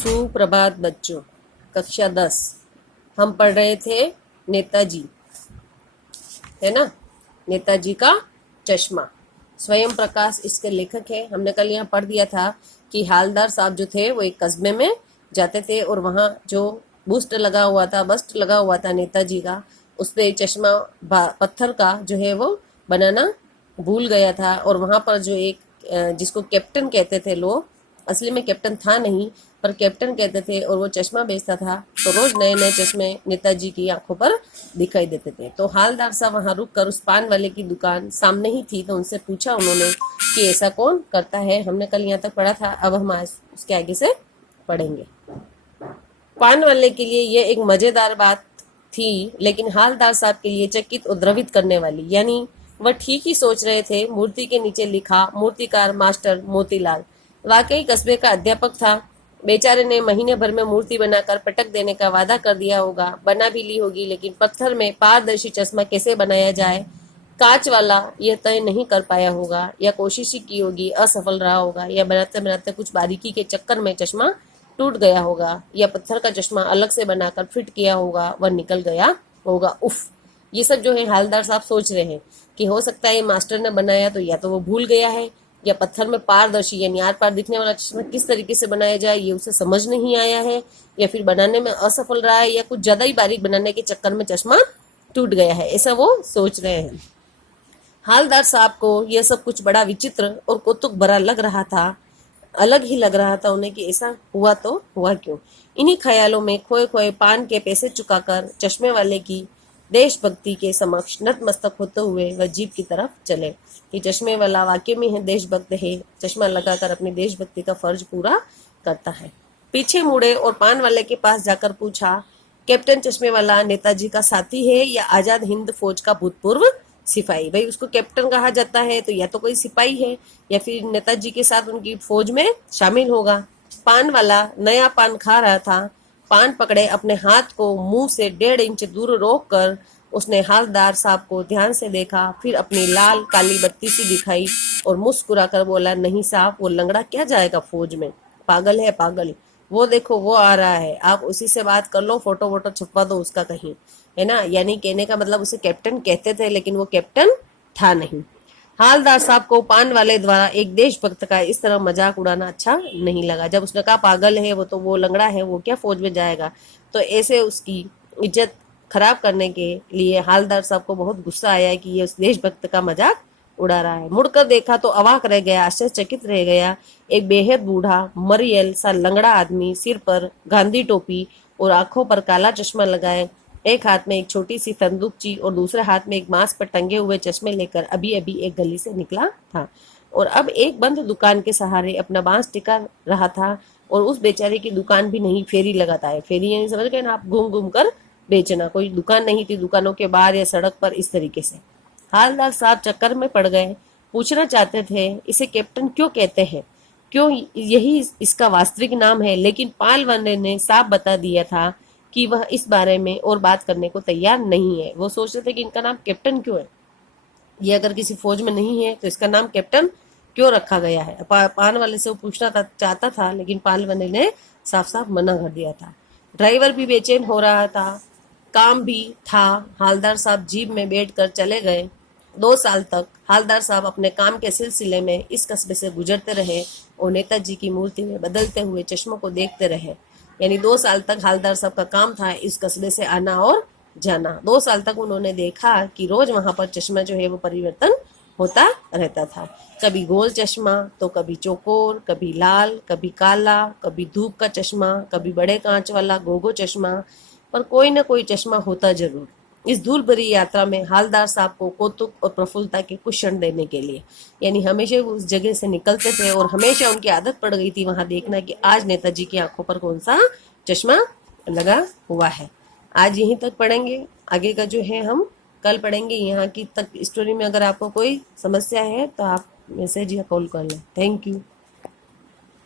सुप्रभात बच्चों। कक्षा 10 हम पढ़ रहे थे नेताजी, है ना। नेताजी का चश्मा। स्वयं प्रकाश इसके लेखक है। हमने कल यहाँ पढ़ दिया था कि हालदार साहब जो थे वो एक कस्बे में जाते थे और वहाँ जो बस्ट लगा हुआ था नेताजी का, उस पर चश्मा पत्थर का जो है वो बनाना भूल गया था। और वहाँ पर जो एक जिसको कैप्टन कहते थे लोग, असली में कैप्टन था नहीं पर कैप्टन कहते थे, और वो चश्मा बेचता था, तो रोज नए नए चश्मे नेताजी की आंखों पर दिखाई देते थे। तो हालदार साहब वहां रुक कर, उस पान वाले की दुकान सामने ही थी, तो उनसे पूछा उन्होंने कि ऐसा कौन करता है। हमने कल यहाँ तक पढ़ा था, अब हम आज उसके आगे से पढ़ेंगे। पान वाले के लिए ये एक मजेदार बात थी, लेकिन हालदार साहब के लिए चकित और द्रवित करने वाली। यानी वह ठीक ही सोच रहे थे। मूर्ति के नीचे लिखा मूर्तिकार मास्टर मोतीलाल। वाकई कस्बे का अध्यापक था। बेचारे ने महीने भर में मूर्ति बनाकर पटक देने का वादा कर दिया होगा, बना भी ली होगी, लेकिन पत्थर में पारदर्शी चश्मा कैसे बनाया जाए, कांच वाला, यह तय नहीं कर पाया होगा, या कोशिश ही की होगी, असफल रहा होगा, या बनाते बनाते कुछ बारीकी के चक्कर में चश्मा टूट गया होगा, या पत्थर का चश्मा अलग से बनाकर फिट किया होगा, वह निकल गया होगा। उफ, ये सब जो है हालदार साहब सोच रहे हैं कि हो सकता है मास्टर ने बनाया तो या तो वो भूल गया है, या पत्थर में पारदर्शी यानी आर पार दिखने वाला चश्मा किस तरीके से बनाया जाए ये उसे समझ नहीं आया है, या फिर बनाने में असफल रहा है, या कुछ ज्यादा ही बारीक बनाने के चक्कर में चश्मा टूट गया है, ऐसा वो सोच रहे हैं। हालदार साहब को यह सब कुछ बड़ा विचित्र और कौतुक भरा लग रहा था। अलग ही लग रहा था उन्हें कि ऐसा हुआ तो हुआ क्यों। इन्हीं ख्यालों में खोए खोए पान के पैसे चुकाकर चश्मे वाले की देशभक्ति के समक्ष नतमस्तक होते हुए वह जीप की तरफ चले कि चश्मे वाला वाकई में है देशभक्त है, चश्मा लगाकर अपनी देशभक्ति का फर्ज पूरा करता है। पीछे मुड़े और पान वाले के पास जाकर पूछा, कैप्टन चश्मे वाला नेताजी का साथी है या आजाद हिंद फौज का भूतपूर्व सिपाही? भाई उसको कैप्टन कहा जाता है तो या तो कोई सिपाही है या फिर नेताजी के साथ उनकी फौज में शामिल होगा। पान वाला नया पान खा रहा था। पान पकड़े अपने हाथ को मुंह से 1.5 इंच दूर रोक कर उसने हालदार साहब को ध्यान से देखा, फिर अपनी लाल काली बत्ती सी दिखाई और मुस्कुरा कर बोला, नहीं साहब, वो लंगड़ा क्या जाएगा फौज में, पागल है पागल। वो देखो वो आ रहा है, आप उसी से बात कर लो, फोटो वोटो छपवा दो उसका कहीं, है ना। यानी कहने का मतलब उसे कैप्टन कहते थे, लेकिन वो कैप्टन था नहीं। हालदार साहब को पान वाले द्वारा एक देशभक्त का इस तरह मजाक उड़ाना अच्छा नहीं लगा। जब उसने कहा पागल है वो, तो वो लंगड़ा है, वो क्या फौज में जाएगा, तो ऐसे उसकी इज्जत खराब करने के लिए हालदार साहब को बहुत गुस्सा आया कि ये उस देशभक्त का मजाक उड़ा रहा है। मुड़कर देखा तो अवाक रह गया, आश्चर्यचकित रह गया। एक बेहद बूढ़ा मरियल सा लंगड़ा आदमी, सिर पर गांधी टोपी और आंखों पर काला चश्मा लगाए, एक हाथ में एक छोटी सी संदूकची और दूसरे हाथ में एक मांस पर टंगे हुए चश्मे लेकर अभी अभी एक गली से निकला था, और अब एक बंद दुकान के सहारे अपना बांस टिका रहा था। और उस बेचारे की दुकान भी नहीं, फेरी लगाता है। फेरी यानी समझ गए ना आप, घूम घूम कर बेचना। कोई दुकान नहीं थी दुकानों के बाहर या सड़क पर इस तरीके से। हालदार साहब चक्कर में पड़ गए। पूछना चाहते थे इसे कैप्टन क्यों कहते हैं, क्यों यही इसका वास्तविक नाम है, लेकिन पालवाने ने साफ बता दिया था कि वह इस बारे में और बात करने को तैयार नहीं है। वो सोचते थे कि इनका नाम कैप्टन क्यों है, ये अगर किसी फौज में नहीं है तो इसका नाम कैप्टन क्यों रखा गया है। पान वाले से वो पूछना चाहता था, लेकिन पान वाले ने साफ साफ मना कर दिया था। ड्राइवर भी बेचैन हो रहा था, काम भी था। हालदार साहब जीप में बैठकर चले गए। 2 साल तक हालदार साहब अपने काम के सिलसिले में इस कस्बे से गुजरते रहे और नेताजी की मूर्ति में बदलते हुए चश्मों को देखते रहे। यानी 2 साल तक हालदार साहब का काम था इस कस्बे से आना और जाना। 2 साल तक उन्होंने देखा कि रोज वहां पर चश्मा जो है वो परिवर्तन होता रहता था। कभी गोल चश्मा तो कभी चौकोर, कभी लाल, कभी काला, कभी धूप का चश्मा, कभी बड़े कांच वाला गोगो चश्मा, पर कोई ना कोई चश्मा होता जरूर। इस धूल भरी यात्रा में हालदार साहब को कौतुक और प्रफुल्लता के कुछ क्षण देने के लिए, यानी हमेशा वो उस जगह से निकलते थे और हमेशा उनकी आदत पड़ गई थी वहां देखना कि आज नेताजी की आंखों पर कौन सा चश्मा लगा हुआ है। आज यहीं तक पढ़ेंगे, आगे का जो है हम कल पढ़ेंगे। यहाँ की तक स्टोरी में अगर आपको कोई समस्या है तो आप मैसेज या कॉल कर लें। Thank you.